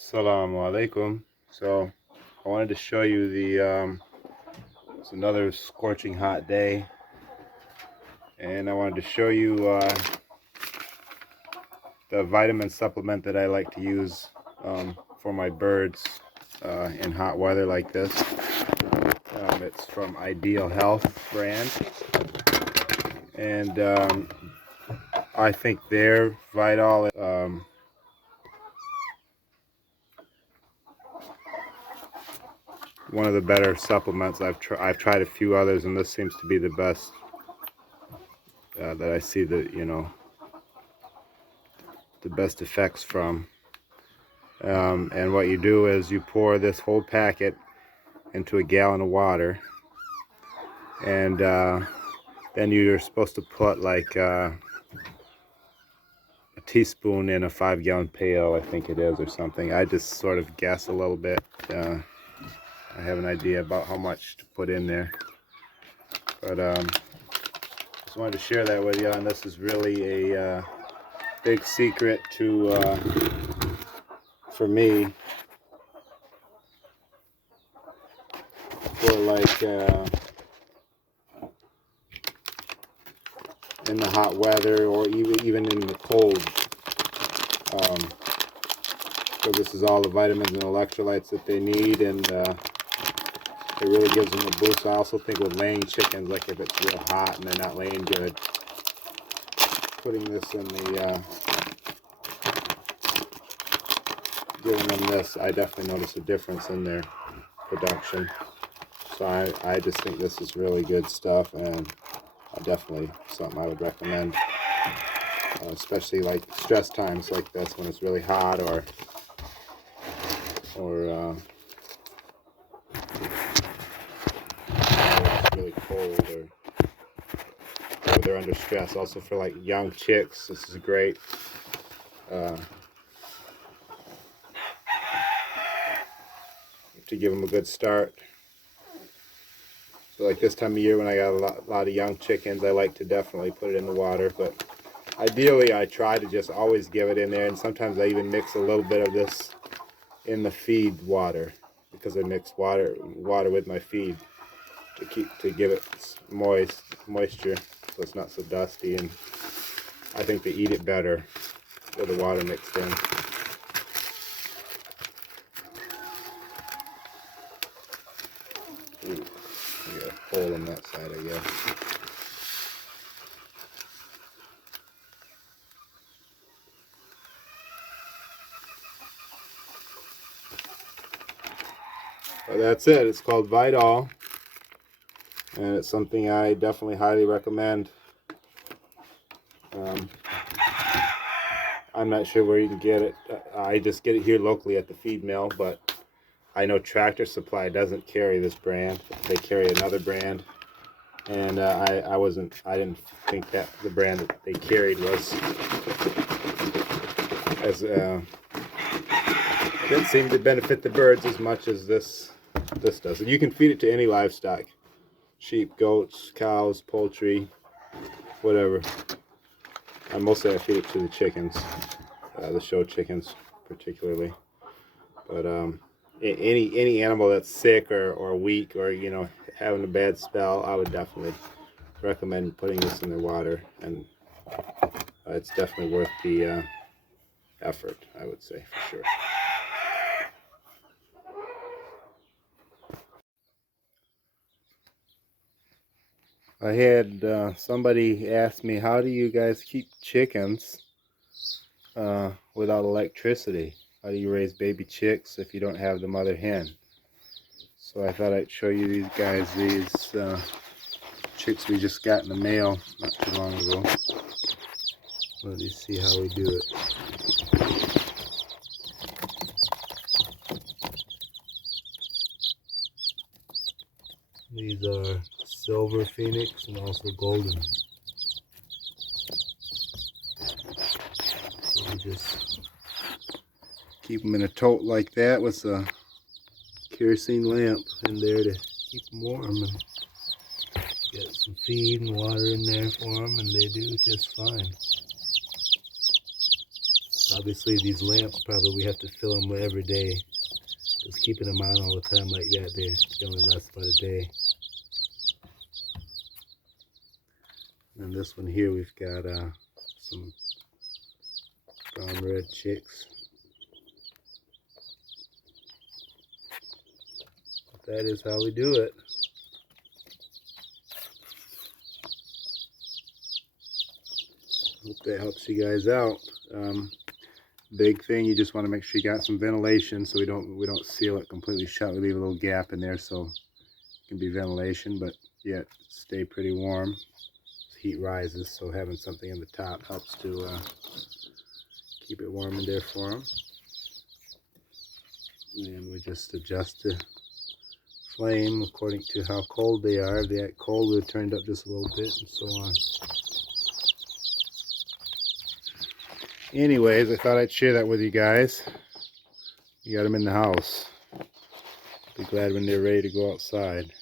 Assalamu alaikum. So I wanted to show you it's another scorching hot day, and I wanted to show you the vitamin supplement that I like to use for my birds in hot weather like this. It's from Ideal Health brand, and I think their Vidal one of the better supplements. I've tried a few others, and this seems to be the best that I see the best effects from. And what you do is you pour this whole packet into a gallon of water, and then you're supposed to put like a teaspoon in a 5-gallon pail, I think it is, or something. I just sort of guess a little bit. I have an idea about how much to put in there, but just wanted to share that with you. And this is really a big secret for me, for like in the hot weather, or even in the cold. So this is all the vitamins and electrolytes that they need, and it really gives them a boost. I also think with laying chickens, like if it's real hot and they're not laying good, putting this in the giving them this, I definitely notice a difference in their production. So I just think this is really good stuff, and definitely something I would recommend, especially like stress times like this when it's really hot, or it's really cold, or they're under stress. Also for like young chicks, this is great. To give them a good start. So like this time of year when I got a lot of young chickens, I like to definitely put it in the water, but ideally I try to just always give it in there, and sometimes I even mix a little bit of this in the feed water, because I mix water with my feed to give it moisture, so it's not so dusty, and I think they eat it better with the water mixed in. Ooh, we got a hole in that side, I guess. But that's it. It's called Vidal, and it's something I definitely highly recommend. I'm not sure where you can get it. I just get it here locally at the feed mill, but I know Tractor Supply doesn't carry this brand. They carry another brand, and I didn't think that the brand that they carried was as didn't seem to benefit the birds as much as this does. And you can feed it to any livestock: sheep, goats, cows, poultry, whatever. Mostly I feed it to the chickens, the show chickens particularly. But any animal that's sick or weak, or having a bad spell, I would definitely recommend putting this in their water, and it's definitely worth the effort, I would say, for sure. I had somebody ask me, how do you guys keep chickens without electricity? How do you raise baby chicks if you don't have the mother hen? So I thought I'd show you these guys, these chicks we just got in the mail not too long ago. Let you see how we do it. These are silver phoenix and also golden. So we just keep them in a tote like that with a kerosene lamp in there to keep them warm, and get some feed and water in there for them, and they do just fine. Obviously these lamps, probably we have to fill them every day. Just keeping them on all the time like that, they only last about a day. And this one here, we've got some brown red chicks. That is how we do it. Hope that helps you guys out. Big thing, you just want to make sure you got some ventilation, so we don't seal it completely shut. We leave a little gap in there so it can be ventilation, but yet stay pretty warm. Heat rises, so having something in the top helps to keep it warm in there for them. And we just adjust the flame according to how cold they are. If they get cold, we'll turn it up just a little bit, and so on. Anyways, I thought I'd share that with you guys. You got them in the house. Be glad when they're ready to go outside.